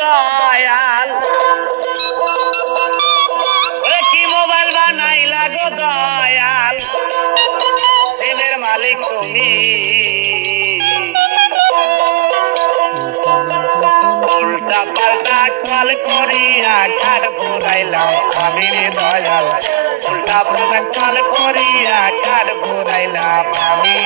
দয়াল ওরে কি মোবাইল বানাইলা গো দয়াল সিমের মালিক তুমি উল্টা পাল্টা কল করিয়া কাঠ ঘুরাইলাম আমি রে দয়াল উল্টা পাল্টা কল করিয়া কাঠ ঘুরাইলাম আমি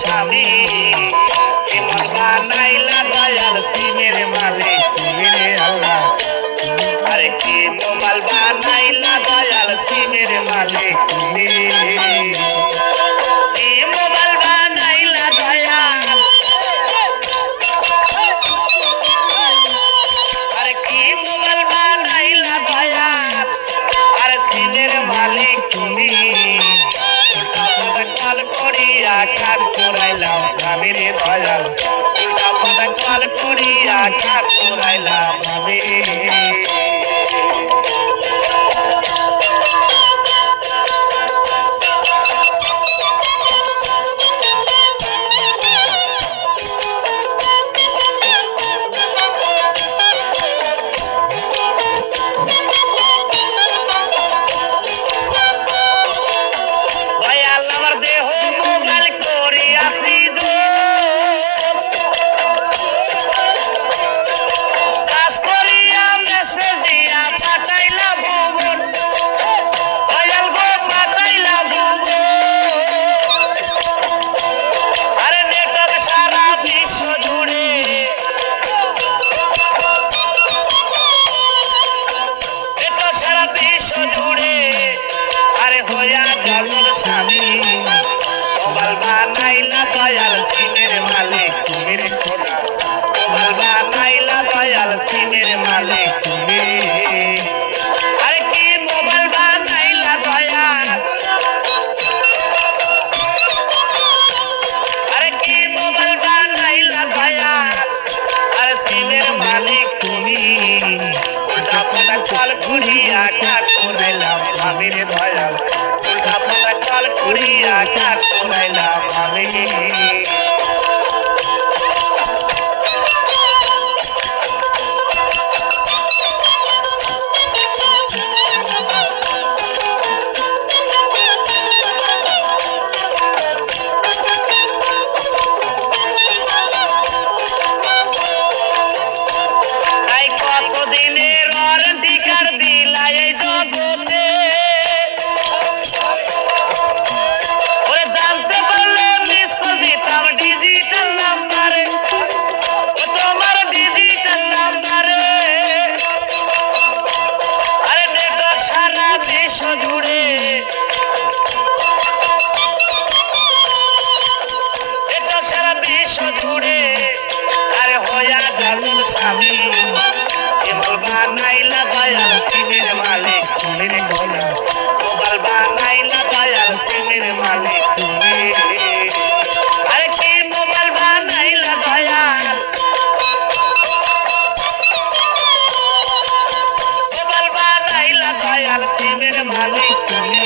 স্বামী এমন বানাইলা দয়াল সিমের মালিক তুমি রে আল্লাহ আরে কি মোবাইল বানাইলা দয়াল সিমের মালিক তুমি কি মোবাইল বানাইলা দয়াল আরে কি মোবাইল বানাইলা দয়াল আরে সিমের মালিক তুমি কল করিয়া কাঠ ঘুরাইলাম আমি রে দয়াল উল্টা পাল্টা কল করিয়া কাঠ ঘুরাইলাম আমি স্বামী মোবাইল বানাইলা দয়াল সিমের মালিক তুমি রে খোদা মোবাইল বানাইলা দয়াল সিমের মালিক তুমি আরে কি মোবাইল বানাইলা দয়াল আরে কি মোবাইল বানাইলা দয়াল আরে সিমের মালিক তুমি উল্টা পাল্টা কল করিয়া কাঠ ঘুরাইলাম আমি রে দয়াল উল্টা পাল্টা কল করিয়া কাঠ ঘুরাইলাম আমি স্বামী এমন বানাইলা দয়াল সিমের মালিক তুমি রে খোদা মোবাইল বানাইলা দয়াল সিমের মালিক তুমি আরে কি মোবাইল বানাইলা দয়াল মোবাইল বানাইলা দয়াল সিমের মালিক তুমি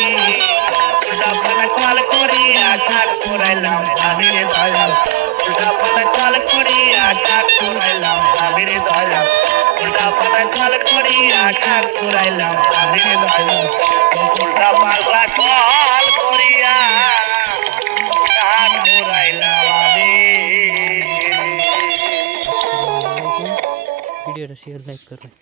উল্টা পাল্টা কল করিয়া কাঠ ঘুরাইলাম আমি রে দয়াল উল্টা পাল্টা কল করিয়া কাঠ ঘুরাইলাম আমি রে দয়াল উল্টা পাল্টা কল করিয়া কাঠ ঘুরাইলাম আমি রে দয়াল উল্টা পাল্টা কল করিয়া কাঠ ঘুরাইলাম আমি ভিডিওটা শেয়ার লাইক করবেন।